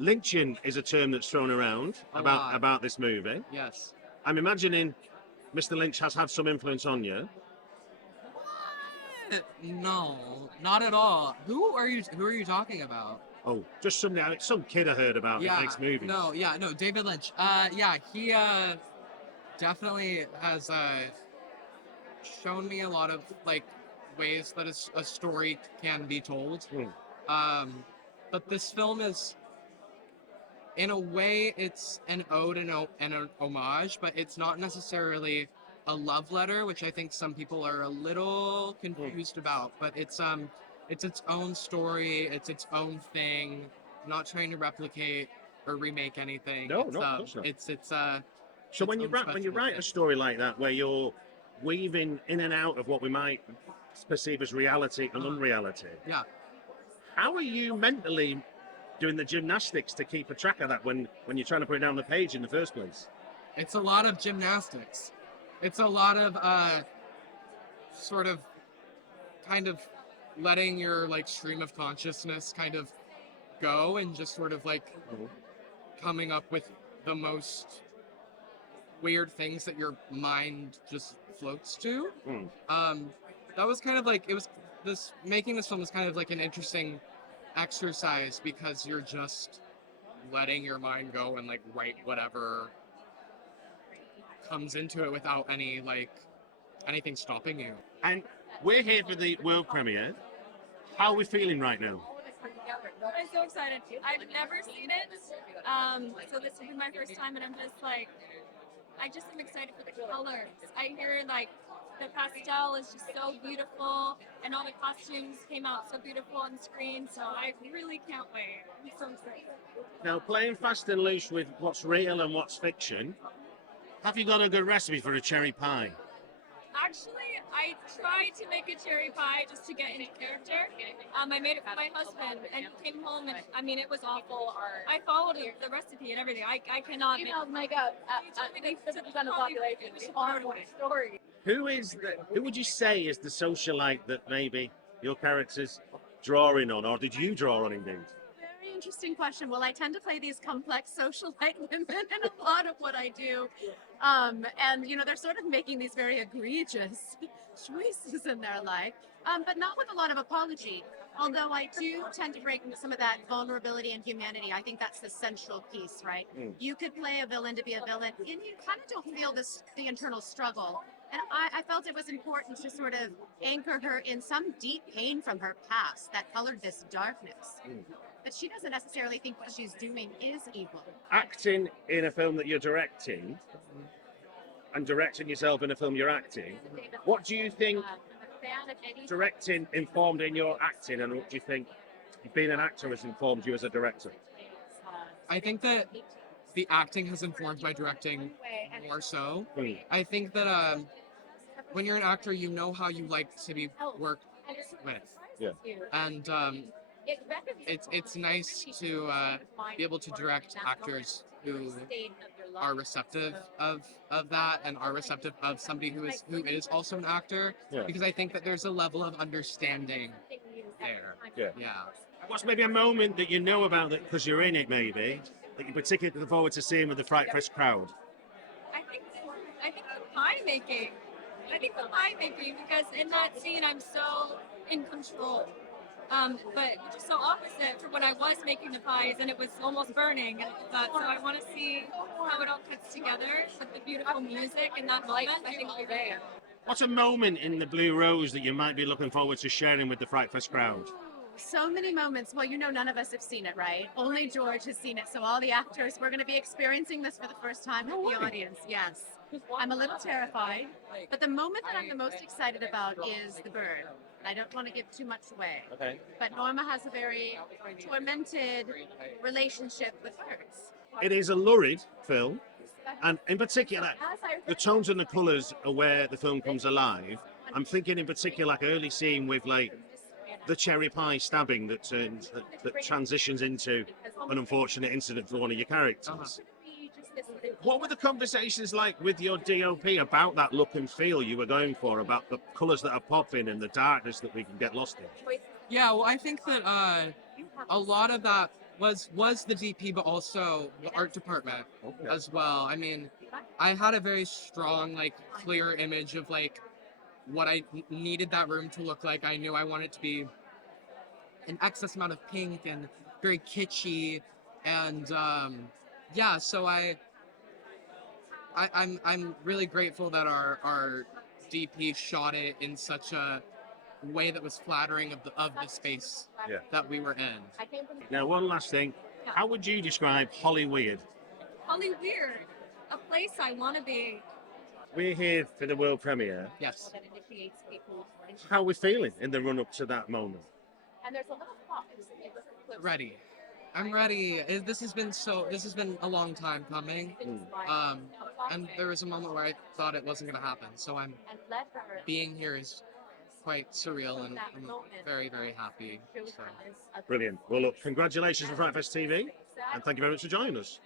Lynchian is a term that's thrown around A lot. about this movie. Yes. I'm imagining Mr. Lynch has had some influence on you. No, not at all. Who are you talking about? Oh, just some kid I heard about that makes movies. No, David Lynch. He definitely has shown me a lot of like ways that a story can be told. But this film is, in a way, it's an ode and an homage, but it's not necessarily a love letter, which I think some people are a little confused about. But it's its own story, it's its own thing. I'm not trying to replicate or remake anything. No, of course not. It's So when you write a story like that, where you're weaving in and out of what we might perceive as reality and unreality, yeah. How are you mentally doing the gymnastics to keep a track of that when you're trying to put it down the page in the first place? It's a lot of gymnastics. It's a lot of sort of kind of letting your like stream of consciousness kind of go and just sort of like coming up with the most weird things that your mind just floats to. That was kind of like, making this film was kind of like an interesting exercise because you're just letting your mind go and like write whatever comes into it without anything stopping you. And we're here for the world premiere. How are we feeling right now? I'm so excited. I've never seen it, so this will be my first time, and I just am excited for the colors. I hear like the pastel is just so beautiful, and all the costumes came out so beautiful on the screen, so I really can't wait. I'm so excited. Now, playing fast and loose with what's real and what's fiction, have you got a good recipe for a cherry pie? Actually, I tried to make a cherry pie just to get into character. I made it for my husband, and he came home, and I mean, it was awful. I followed the recipe and everything. I cannot make it. Make up at least 50% of the population. It's hard story. Who would you say is the socialite that maybe your character's drawing on, or did you draw on indeed? Very interesting question. Well, I tend to play these complex socialite women in a lot of what I do. And, you know, they're sort of making these very egregious choices in their life, but not with a lot of apology. Although I do tend to bring some of that vulnerability and humanity. I think that's the central piece, right? You could play a villain to be a villain, and you kind of don't feel the internal struggle. And I felt it was important to sort of anchor her in some deep pain from her past that colored this darkness. But she doesn't necessarily think what she's doing is evil. Acting in a film that you're directing, and directing yourself in a film you're acting, what do you think directing informed in your acting, and what do you think being an actor has informed you as a director? I think that the acting has informed my directing more so. I think that when you're an actor, you know how you like to be worked with. Yeah. And it's nice to be able to direct actors who are receptive of that and are receptive of somebody who is also an actor, because I think that there's a level of understanding there. Yeah. What's maybe a moment that you know about that because you're in it, maybe, that you're particularly looking forward to seeing with the FrightFest crowd? I think the pie making. Because in that scene I'm so in control. But just so opposite from when I was making the pies and it was almost burning. And so I want to see how it all cuts together with the beautiful music and that moment. I think it'll be there. What's a moment in the Blue Rose that you might be looking forward to sharing with the FrightFest crowd? So many moments. Well, you know, none of us have seen it, right? Only George has seen it. So all the actors, we're going to be experiencing this for the first time with the audience. Yes. I'm a little terrified, but the moment that I'm the most excited about is the bird. I don't want to give too much away. Okay. But Norma has a very tormented relationship with birds. It is a lurid film, and in particular, the tones and the colours are where the film comes alive. I'm thinking in particular like early scene with like the cherry pie stabbing that transitions into an unfortunate incident for one of your characters. What were the conversations like with your DOP about that look and feel you were going for, about the colours that are popping and the darkness that we can get lost in? Yeah, well, I think that a lot of that was the DP, but also the art department Okay. as well. I mean, I had a very strong, like, clear image of like what I needed that room to look like. I knew I wanted it to be an excess amount of pink and very kitschy, and yeah. So I'm really grateful that our DP shot it in such a way that was flattering of the space Yeah. that we were in. Now, one last thing. How would you describe Holly Weird? Holly Weird, a place I want to be. We're here for the world premiere. Yes. How are we feeling in the run up to that moment? Ready. I'm ready. This has been a long time coming. And there was a moment where I thought it wasn't going to happen. So being here is quite surreal, and I'm very, very happy. So. Brilliant. Well, look, congratulations for FrightFest TV, and thank you very much for joining us.